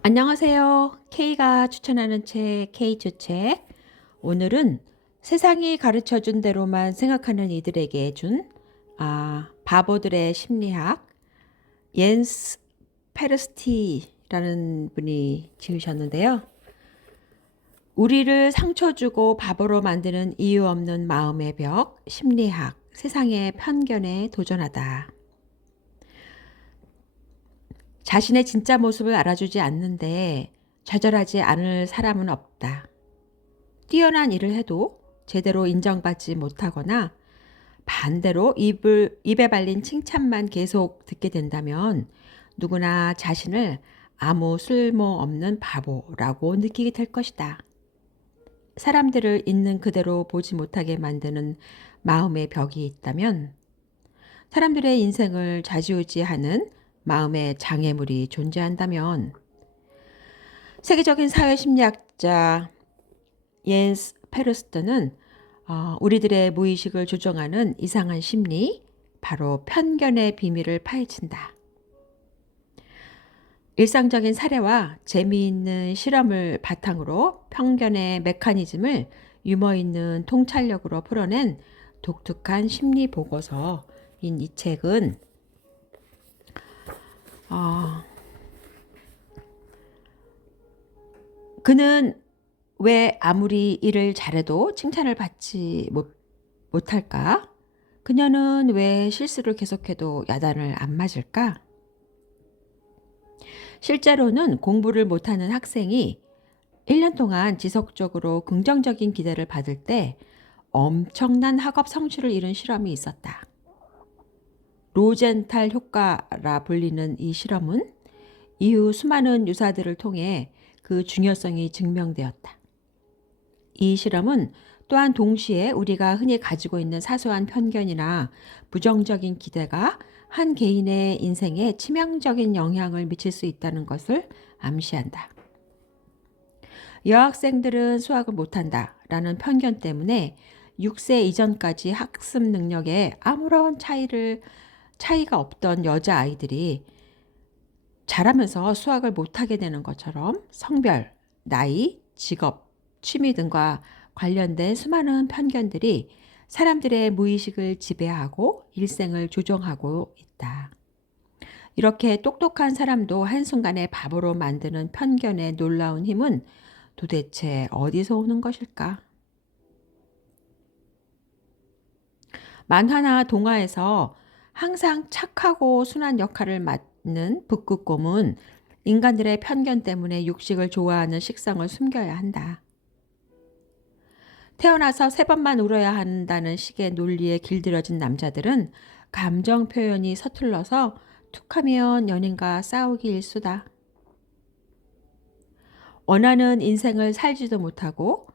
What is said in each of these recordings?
안녕하세요. K가 추천하는 책, K주책. 오늘은 세상이 가르쳐 준 대로만 생각하는 이들에게 준 바보들의 심리학, 옌스 페르스티라는 분이 지으셨는데요. 우리를 상처 주고 바보로 만드는 이유 없는 마음의 벽, 심리학, 세상의 편견에 도전하다. 자신의 진짜 모습을 알아주지 않는데 좌절하지 않을 사람은 없다. 뛰어난 일을 해도 제대로 인정받지 못하거나 반대로 입에 발린 칭찬만 계속 듣게 된다면 누구나 자신을 아무 쓸모없는 바보라고 느끼게 될 것이다. 사람들을 있는 그대로 보지 못하게 만드는 마음의 벽이 있다면 사람들의 인생을 좌지우지하는 마음의 장애물이 존재한다면 세계적인 사회심리학자 옌스 페르스트는 우리들의 무의식을 조종하는 이상한 심리, 바로 편견의 비밀을 파헤친다. 일상적인 사례와 재미있는 실험을 바탕으로 편견의 메커니즘을 유머 있는 통찰력으로 풀어낸 독특한 심리 보고서인 이 책은 그는 왜 아무리 일을 잘해도 칭찬을 받지 못할까? 그녀는 왜 실수를 계속해도 야단을 안 맞을까? 실제로는 공부를 못하는 학생이 1년 동안 지속적으로 긍정적인 기대를 받을 때 엄청난 학업 성취를 이룬 실험이 있었다. 로젠탈 효과라 불리는 이 실험은 이후 수많은 유사들을 통해 그 중요성이 증명되었다. 이 실험은 또한 동시에 우리가 흔히 가지고 있는 사소한 편견이나 부정적인 기대가 한 개인의 인생에 치명적인 영향을 미칠 수 있다는 것을 암시한다. 여학생들은 수학을 못한다라는 편견 때문에 6세 이전까지 학습 능력에 아무런 차이가 없던 여자아이들이 자라면서 수학을 못하게 되는 것처럼 성별, 나이, 직업, 취미 등과 관련된 수많은 편견들이 사람들의 무의식을 지배하고 일생을 조종하고 있다. 이렇게 똑똑한 사람도 한순간에 바보로 만드는 편견의 놀라운 힘은 도대체 어디서 오는 것일까? 만화나 동화에서 항상 착하고 순한 역할을 맡는 북극곰은 인간들의 편견 때문에 육식을 좋아하는 식성을 숨겨야 한다. 태어나서 3번만 울어야 한다는 식의 논리에 길들여진 남자들은 감정 표현이 서툴러서 툭하면 연인과 싸우기 일쑤다. 원하는 인생을 살지도 못하고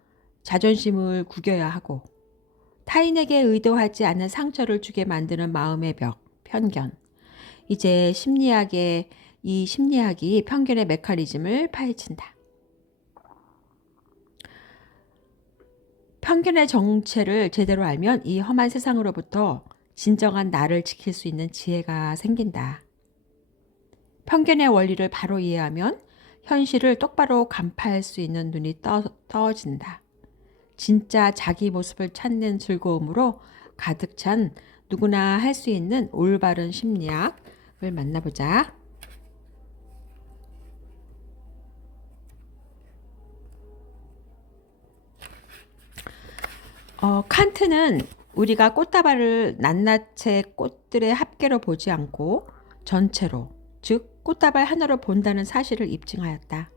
자존심을 구겨야 하고 타인에게 의도하지 않은 상처를 주게 만드는 마음의 벽, 편견. 이제 이 심리학이 편견의 메커니즘을 파헤친다. 편견의 정체를 제대로 알면 이 험한 세상으로부터 진정한 나를 지킬 수 있는 지혜가 생긴다. 편견의 원리를 바로 이해하면 현실을 똑바로 간파할 수 있는 눈이 떠진다. 진짜 자기 모습을 찾는 즐거움으로 가득 찬 누구나 할 수 있는 올바른 심리학을 만나보자. 칸트는 우리가 꽃다발을 낱낱의 꽃들의 합계로 보지 않고 전체로, 즉 꽃다발 하나로 본다는 사실을 입증하였다.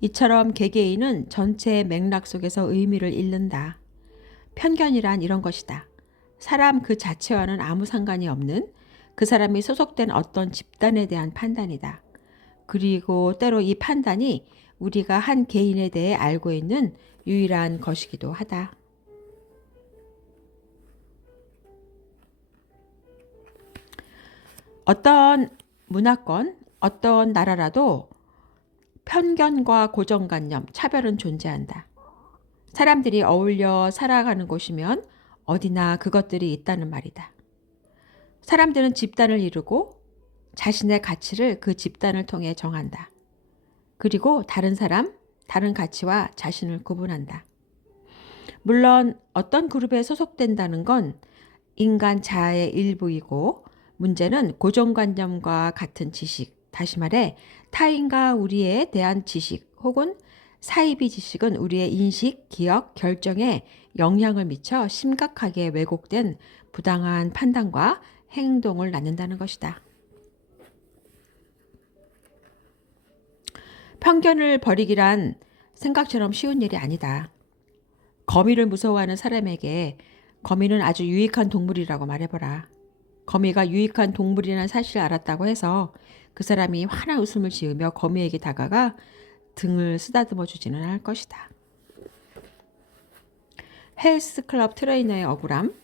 이처럼 개개인은 전체의 맥락 속에서 의미를 잃는다. 편견이란 이런 것이다. 사람 그 자체와는 아무 상관이 없는 그 사람이 소속된 어떤 집단에 대한 판단이다. 그리고 때로 이 판단이 우리가 한 개인에 대해 알고 있는 유일한 것이기도 하다. 어떤 문화권, 어떤 나라라도 편견과 고정관념, 차별은 존재한다. 사람들이 어울려 살아가는 곳이면 어디나 그것들이 있다는 말이다. 사람들은 집단을 이루고 자신의 가치를 그 집단을 통해 정한다. 그리고 다른 사람, 다른 가치와 자신을 구분한다. 물론 어떤 그룹에 소속된다는 건 인간 자아의 일부이고 문제는 고정관념과 같은 지식, 다시 말해 타인과 우리에 대한 지식 혹은 사이비 지식은 우리의 인식, 기억, 결정에 영향을 미쳐 심각하게 왜곡된 부당한 판단과 행동을 낳는다는 것이다. 편견을 버리기란 생각처럼 쉬운 일이 아니다. 거미를 무서워하는 사람에게 거미는 아주 유익한 동물이라고 말해보라. 거미가 유익한 동물이라는 사실을 알았다고 해서 그 사람이 환한 웃음을 지으며 거미에게 다가가 등을 쓰다듬어 주지는 않을 것이다. 헬스클럽 트레이너의 억울함.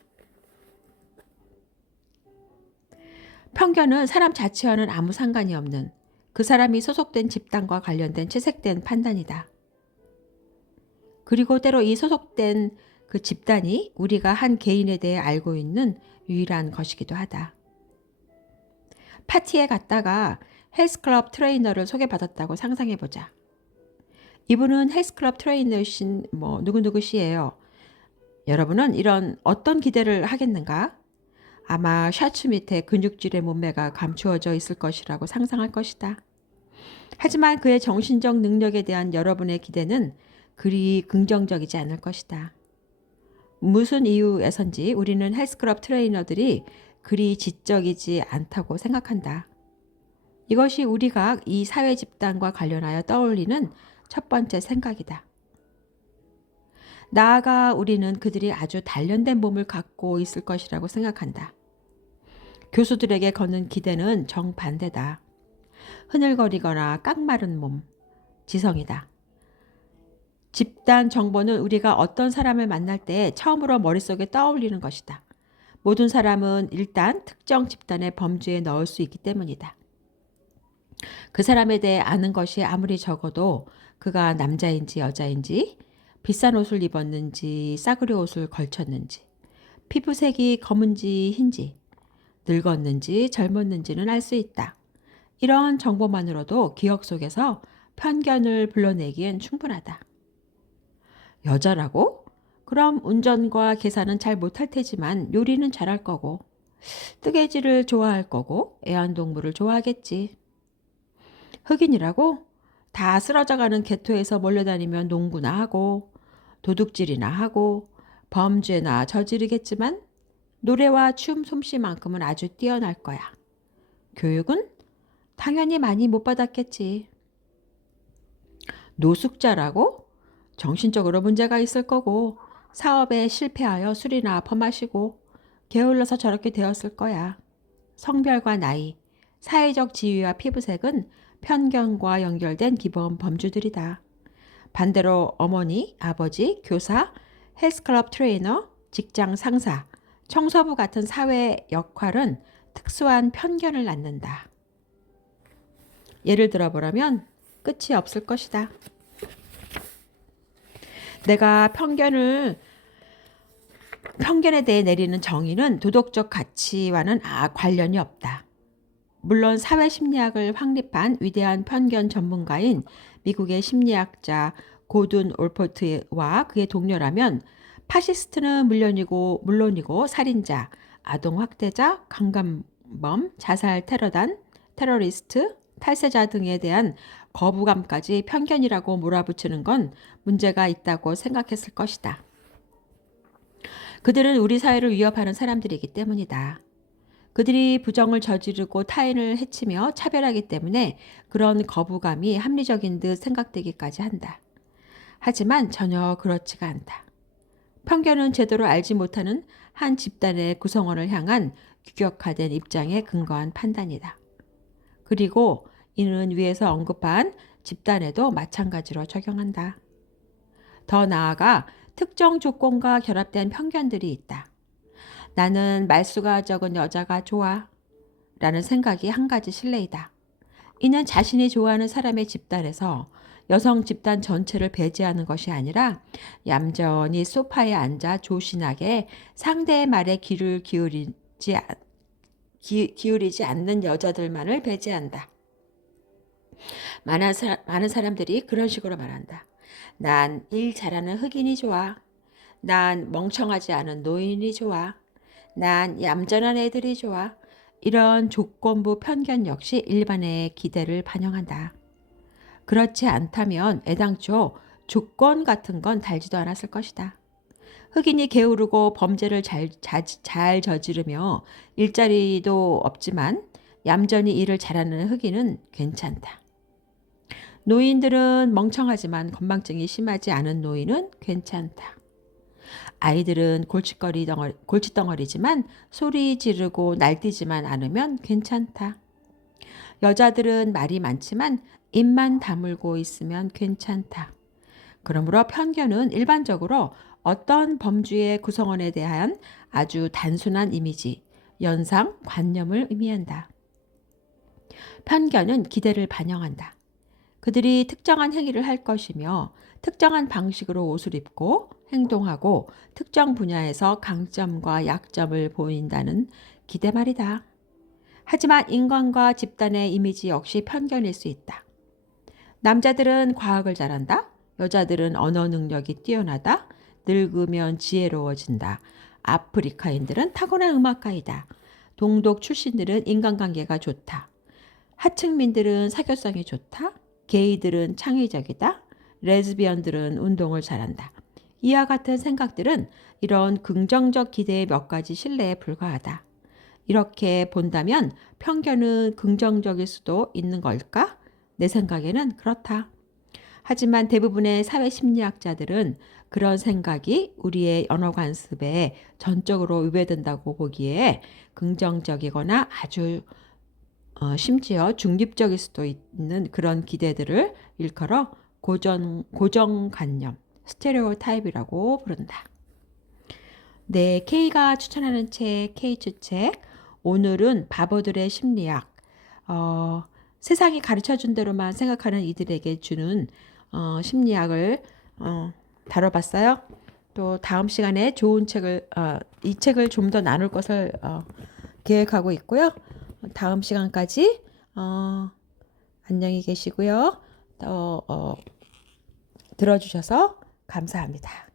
편견은 사람 자체와는 아무 상관이 없는 그 사람이 소속된 집단과 관련된 채색된 판단이다. 그리고 때로 이 소속된 그 집단이 우리가 한 개인에 대해 알고 있는 유일한 것이기도 하다. 파티에 갔다가 헬스클럽 트레이너를 소개받았다고 상상해보자. 이분은 헬스클럽 트레이너신 누구누구 씨예요. 여러분은 이런 어떤 기대를 하겠는가? 아마 셔츠 밑에 근육질의 몸매가 감추어져 있을 것이라고 상상할 것이다. 하지만 그의 정신적 능력에 대한 여러분의 기대는 그리 긍정적이지 않을 것이다. 무슨 이유에선지 우리는 헬스클럽 트레이너들이 그리 지적이지 않다고 생각한다. 이것이 우리가 이 사회 집단과 관련하여 떠올리는 첫 번째 생각이다. 나아가 우리는 그들이 아주 단련된 몸을 갖고 있을 것이라고 생각한다. 교수들에게 거는 기대는 정반대다. 흐늘거리거나 깡마른 몸, 지성이다. 집단 정보는 우리가 어떤 사람을 만날 때 처음으로 머릿속에 떠올리는 것이다. 모든 사람은 일단 특정 집단의 범주에 넣을 수 있기 때문이다. 그 사람에 대해 아는 것이 아무리 적어도 그가 남자인지 여자인지, 비싼 옷을 입었는지, 싸구려 옷을 걸쳤는지, 피부색이 검은지 흰지, 늙었는지 젊었는지는 알 수 있다. 이런 정보만으로도 기억 속에서 편견을 불러내기엔 충분하다. 여자라고? 그럼 운전과 계산은 잘 못할 테지만 요리는 잘할 거고, 뜨개질을 좋아할 거고, 애완동물을 좋아하겠지. 흑인이라고? 다 쓰러져가는 개토에서 몰려다니면 농구나 하고, 도둑질이나 하고, 범죄나 저지르겠지만, 노래와 춤 솜씨만큼은 아주 뛰어날 거야. 교육은? 당연히 많이 못 받았겠지. 노숙자라고? 정신적으로 문제가 있을 거고 사업에 실패하여 술이나 퍼마시고 게을러서 저렇게 되었을 거야. 성별과 나이, 사회적 지위와 피부색은 편견과 연결된 기본 범주들이다. 반대로 어머니, 아버지, 교사, 헬스클럽 트레이너, 직장 상사, 청소부 같은 사회 역할은 특수한 편견을 낳는다. 예를 들어보라면 끝이 없을 것이다. 내가 편견에 대해 내리는 정의는 도덕적 가치와는 관련이 없다. 물론 사회심리학을 확립한 위대한 편견 전문가인 미국의 심리학자 고든 올포트와 그의 동료라면 파시스트는 물론이고 살인자, 아동학대자, 강간범, 자살 테러단, 테러리스트, 탈세자 등에 대한 거부감까지 편견이라고 몰아붙이는 건 문제가 있다고 생각했을 것이다. 그들은 우리 사회를 위협하는 사람들이기 때문이다. 그들이 부정을 저지르고 타인을 해치며 차별하기 때문에 그런 거부감이 합리적인 듯 생각되기까지 한다. 하지만 전혀 그렇지가 않다. 편견은 제대로 알지 못하는 한 집단의 구성원을 향한 규격화된 입장에 근거한 판단이다. 그리고 이는 위에서 언급한 집단에도 마찬가지로 적용한다. 더 나아가 특정 조건과 결합된 편견들이 있다. 나는 말수가 적은 여자가 좋아 라는 생각이 한 가지 실례이다. 이는 자신이 좋아하는 사람의 집단에서 여성 집단 전체를 배제하는 것이 아니라 얌전히 소파에 앉아 조신하게 상대의 말에 귀를 기울이지 않는 여자들만을 배제한다. 많은 사람들이 그런 식으로 말한다. 난 일 잘하는 흑인이 좋아. 난 멍청하지 않은 노인이 좋아. 난 얌전한 애들이 좋아. 이런 조건부 편견 역시 일반의 기대를 반영한다. 그렇지 않다면 애당초 조건 같은 건 달지도 않았을 것이다. 흑인이 게으르고 범죄를 잘 저지르며 일자리도 없지만 얌전히 일을 잘하는 흑인은 괜찮다. 노인들은 멍청하지만 건망증이 심하지 않은 노인은 괜찮다. 아이들은 골칫덩어리지만 소리 지르고 날뛰지만 않으면 괜찮다. 여자들은 말이 많지만 입만 다물고 있으면 괜찮다. 그러므로 편견은 일반적으로 어떤 범주의 구성원에 대한 아주 단순한 이미지, 연상, 관념을 의미한다. 편견은 기대를 반영한다. 그들이 특정한 행위를 할 것이며 특정한 방식으로 옷을 입고 행동하고 특정 분야에서 강점과 약점을 보인다는 기대 말이다. 하지만 인간과 집단의 이미지 역시 편견일 수 있다. 남자들은 과학을 잘한다. 여자들은 언어 능력이 뛰어나다. 늙으면 지혜로워진다. 아프리카인들은 타고난 음악가이다. 동독 출신들은 인간관계가 좋다. 하층민들은 사교성이 좋다. 게이들은 창의적이다. 레즈비언들은 운동을 잘한다. 이와 같은 생각들은 이런 긍정적 기대의 몇 가지 신뢰에 불과하다. 이렇게 본다면 편견은 긍정적일 수도 있는 걸까? 내 생각에는 그렇다. 하지만 대부분의 사회심리학자들은 그런 생각이 우리의 언어 관습에 전적으로 위배된다고 보기에 긍정적이거나 아주 심지어 중립적일 수도 있는 그런 기대들을 일컬어 고정관념, 스테레오타입이라고 부른다. 네, K가 추천하는 책, K 추책. 오늘은 바보들의 심리학. 세상이 가르쳐준 대로만 생각하는 이들에게 주는 심리학을 다뤄봤어요. 또 다음 시간에 좋은 책을 이 책을 좀 더 나눌 것을 계획하고 있고요. 다음 시간까지 안녕히 계시고요. 또 들어주셔서 감사합니다.